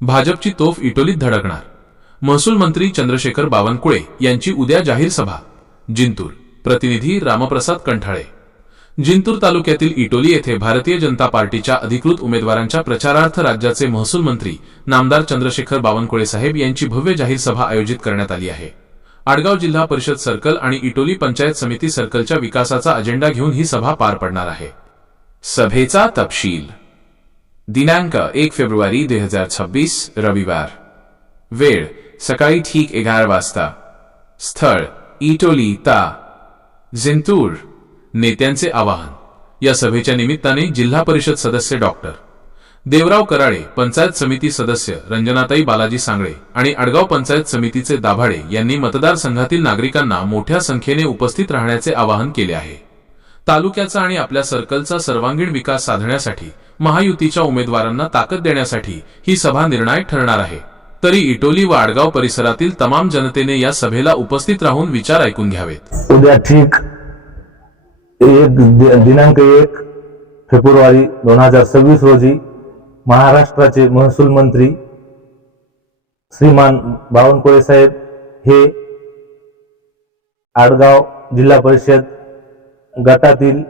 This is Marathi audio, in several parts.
भाजपची तोफ इटोलीत धडकणार. महसूल मंत्री चंद्रशेखर बावनकुळे यांची उद्या जाहीर सभा. जिंतूर. प्रतिनिधी रामप्रसाद कंठाळे. जिंतूर तालुक्यातील इटोली येथे भारतीय जनता पार्टीच्या अधिकृत उमेदवारांच्या प्रचारार्थ राज्याचे महसूल मंत्री नामदार चंद्रशेखर बावनकुळे साहेब यांची भव्य जाहीर सभा आयोजित करण्यात आली आहे. आडगाव जिल्हा परिषद सर्कल आणि इटोली पंचायत समिती सर्कलच्या विकासाचा अजेंडा घेऊन ही सभा पार पडणार आहे. सभेचा तपशील. दिनांक एक फेब्रुवारी दोन हजार छब्बीस रविवार। वेळ सकाळी ठीक एगार वाजता। स्थळ इटोली ता। जिंतूर नेत्यांचे आवाहन। या सभेच्या निमित्ताने जिल्हा परिषद सदस्य डॉक्टर देवराव कराळे पंचायत समिती सदस्य रंजनाताई बालाजी सांगळे आणि आडगाव पंचायत समितीचे दाभाडे यांनी मतदारसंघातील नागरिकांना मोठ्या संख्येने उपस्थित राहण्याचे आवाहन केले आहे. तालुक्याचा आणि आपल्या सर्कलचा सर्वांगीण विकास साधण्यासाठी महायुतीच्या उमेदवारांना ताकद देण्यासाठी ही सभा निर्णायक ठरणार आहे. तरी इटोली व आडगाव परिसरातील तमाम जनतेने या सभेला उपस्थित राहून विचार ऐकून घ्यावेत. उद्या ठीक एक दिनांक एक फेब्रुवारी दोन हजार सव्वीस रोजी महाराष्ट्राचे महसूल मंत्री श्रीमान बावनकुळे साहेब हे आडगाव जिल्हा परिषद गटातील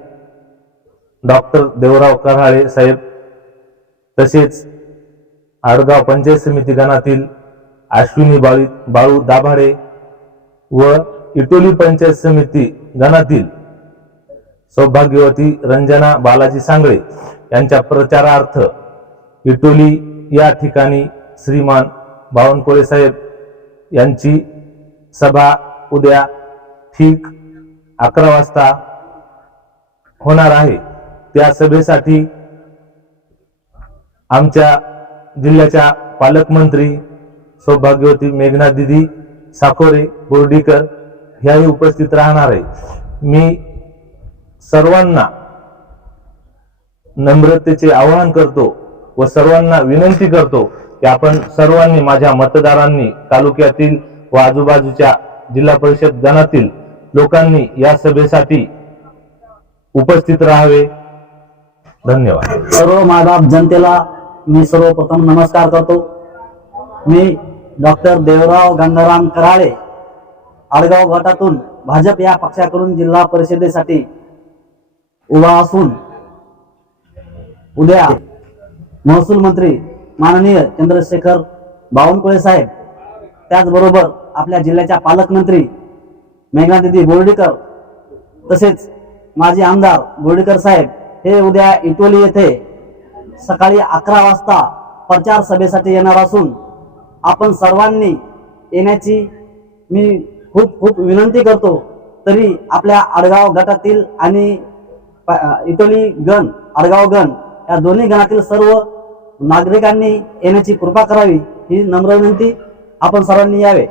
डॉक्टर देवराव कराळे साहेब तसेच आडगाव पंचायत समिती गणातील अश्विनी बाळी बाळू दाभाडे व इटोली पंचायत समिती गणातील सौभाग्यवती रंजना बालाजी सांगळे यांच्या प्रचारार्थ इटोली या ठिकाणी श्रीमान बावनकुळे साहेब यांची सभा उद्या ठीक अकरा वाजता होणार आहे. त्या सभेसाठी आमच्या जिल्ह्याच्या पालकमंत्री सौभाग्यवती मेघना दिदी साकोरे बोर्डीकर ह्याही उपस्थित राहणार आहे. मी सर्वांना नम्रतेचे आवाहन करतो व सर्वांना विनंती करतो की आपण सर्वांनी माझ्या मतदारांनी तालुक्यातील व आजूबाजूच्या जिल्हा परिषद गणातील लोकांनी या सभेसाठी उपस्थित राहावे. धन्यवाद. सर्व मायबाप जनतेला मी सर्वप्रथम नमस्कार करतो. मी डॉक्टर देवराव गंगाराम कराळे आडगाव गटातून भाजप या पक्षाकडून जिल्हा परिषदेसाठी उभा असून उद्या महसूल मंत्री माननीय चंद्रशेखर बावनकुळे साहेब त्याचबरोबर आपल्या जिल्ह्याच्या पालकमंत्री मेघनादिदी बोर्डीकर तसेच माजी आमदार बोर्डीकर साहेब हे उद्या इटोली येथे सकाळी अकरा वाजता प्रचार सभेसाठी येणार असून आपण सर्वांनी येण्याची मी खूप खूप विनंती करतो. तरी आपल्या आडगाव गटातील आणि प- इटोली गण आडगाव गण या दोन्ही गणातील सर्व नागरिकांनी येण्याची कृपा करावी ही नम्र विनंती. आपण सर्वांनी यावे.